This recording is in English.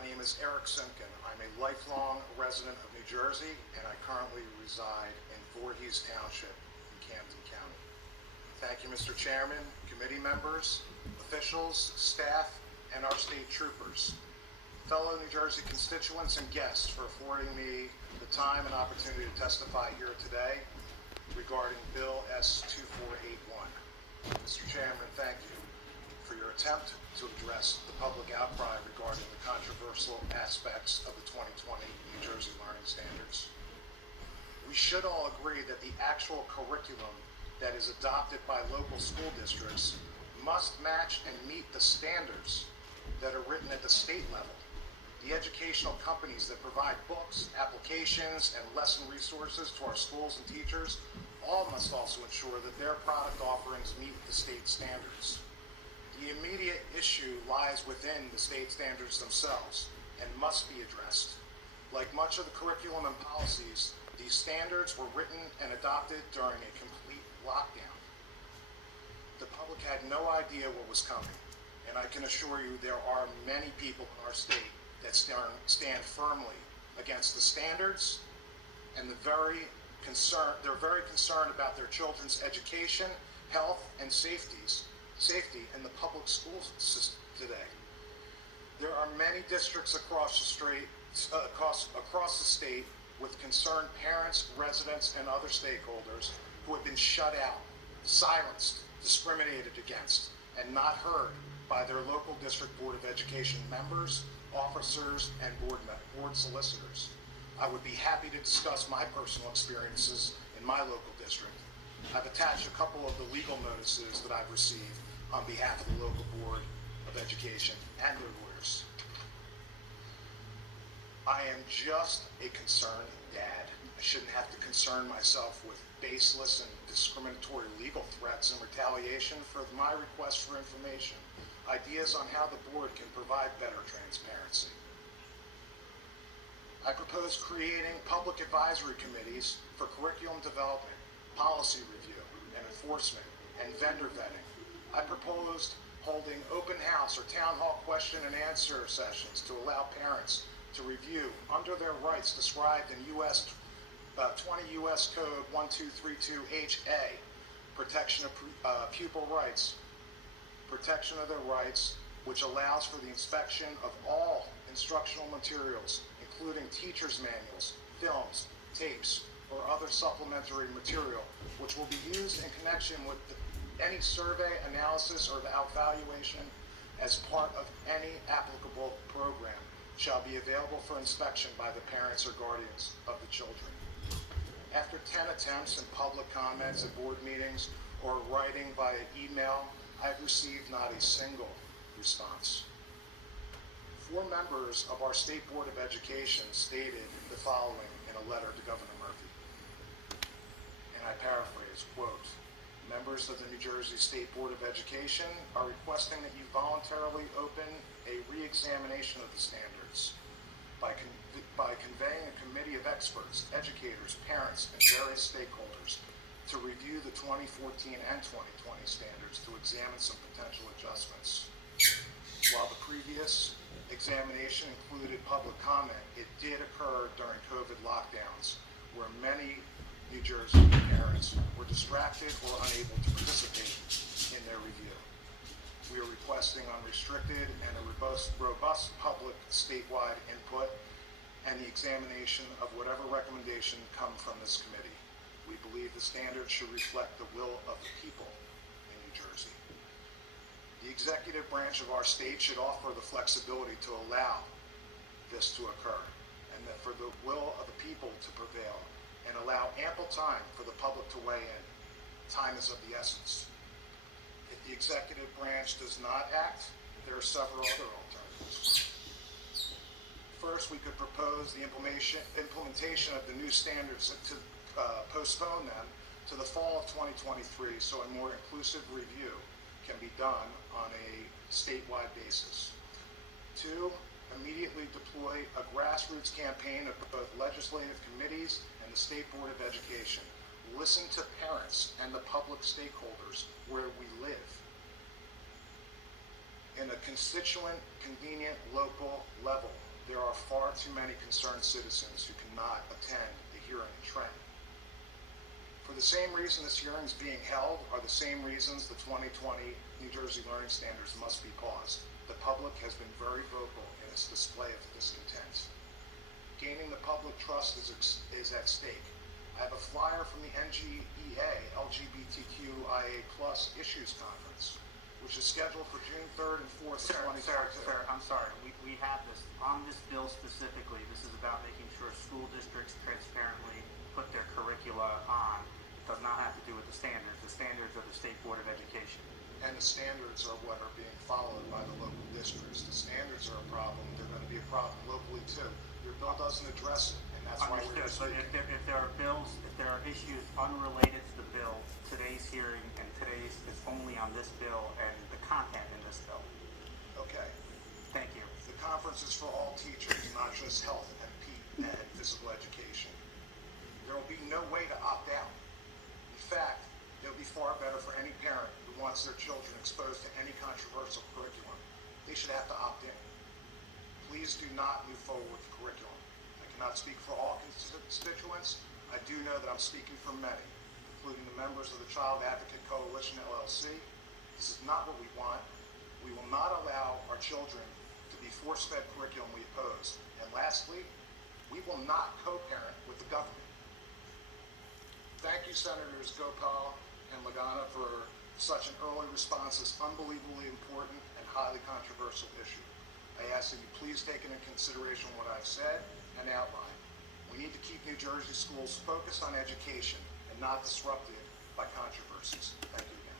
My name is Eric Simkin. I'm a lifelong resident of New Jersey, and I currently reside in Voorhees Township in Camden County. Thank you, Mr. Chairman, committee members, officials, staff, and our state troopers. Fellow New Jersey constituents and guests for affording me the time and opportunity to testify here today regarding Bill S2481. Mr. Chairman, thank you for your attempt to address the public outcry regarding the controversial aspects of the 2020 New Jersey Learning Standards. We should all agree that the actual curriculum that is adopted by local school districts must match and meet the standards that are written at the state level. The educational companies that provide books, applications, and lesson resources to our schools and teachers all must also ensure that their product offerings meet the state standards. The immediate issue lies within the state standards themselves and must be addressed. Like much of the curriculum and policies, these standards were written and adopted during a complete lockdown. The public had no idea what was coming, and I can assure you there are many people in our state that stand firmly against the standards, and they're very concerned about their children's education, health, and safety in the public school system today. There are many districts across the state with concerned parents, residents, and other stakeholders who have been shut out, silenced, discriminated against, and not heard by their local district board of education members, officers, and board solicitors. I would be happy to discuss my personal experiences in my local district. I've attached a couple of the legal notices that I've received on behalf of the local board of education and their lawyers. I am just a concerned dad. I shouldn't have to concern myself with baseless and discriminatory legal threats and retaliation for my request for information, ideas on how the board can provide better transparency. I propose creating public advisory committees for curriculum development, policy review and enforcement, and vendor vetting. I proposed holding open house or town hall question and answer sessions to allow parents to review under their rights described in 20 U.S. Code 1232HA, protection of pupil rights, protection of their rights, which allows for the inspection of all instructional materials, including teachers' manuals, films, tapes, or other supplementary material, which will be used in connection with any survey, analysis, or evaluation as part of any applicable program shall be available for inspection by the parents or guardians of the children. After 10 attempts and public comments at board meetings or writing via email, I've received not a single response. 4 members of our State Board of Education stated the following in a letter to Governor Murphy, and I paraphrase, quote, "Members of the New Jersey State Board of Education are requesting that you voluntarily open a re-examination of the standards by conveying a committee of experts, educators, parents, and various stakeholders to review the 2014 and 2020 standards to examine some potential adjustments. While the previous examination included public comment, it did occur during COVID lockdowns where many New Jersey parents were distracted or unable to participate in their review. We are requesting unrestricted and a robust public statewide input and the examination of whatever recommendation come from this committee. We believe the standards should reflect the will of the people in New Jersey. The executive branch of our state should offer the flexibility to allow this to occur, and that for the will of the people to prevail, and allow ample time for the public to weigh in. Time is of the essence. If the executive branch does not act, there are several other alternatives. First, we could propose the implementation of the new standards to postpone them to the fall of 2023 so a more inclusive review can be done on a statewide basis. 2, immediately deploy a grassroots campaign of both legislative committees and the State Board of Education. Listen to parents and the public stakeholders where we live in a constituent, convenient, local level too many concerned citizens who cannot attend the hearing in Trent. For the same reason this hearing is being held are the same reasons the 2020 New Jersey Learning Standards must be paused. The public has been very vocal in its display of discontent. Gaining the public trust is at stake. I have a flyer from the NGEA LGBTQIA+ Issues Conference, which is scheduled for June 3rd and 4th of 2022. Sir, I'm sorry. We have this. On this bill specifically, this is about making sure school districts transparently put their curricula on. It does not have to do with the standards. The standards are the State Board of Education. And the standards are what are being followed by the local districts. The standards are a problem. They're going to be a problem locally too. Your bill doesn't address it, and that's why we're Understood. speaking. But if there are bills, if there are issues unrelated to the bill, today's hearing and today's is only on this bill and the content in this bill. Okay. Thank you. The conference is for all teachers, not just health and physical education. There will be no way to opt out. In fact, it will be far better for any parent who wants their children exposed to any controversial curriculum. They should have to opt in. Please do not move forward with the curriculum. I cannot speak for all constituents. I do know that I'm speaking for many, including the members of the Child Advocate Coalition, LLC. This is not what we want. We will not allow our children to be force-fed curriculum we oppose. And lastly, we will not co-parent with the government. Thank you, Senators Gopal and Lagana, for such an early response to this unbelievably important and highly controversial issue. I ask that you please take into consideration what I've said and outlined. We need to keep New Jersey schools focused on education and not disrupted by controversies. Thank you again.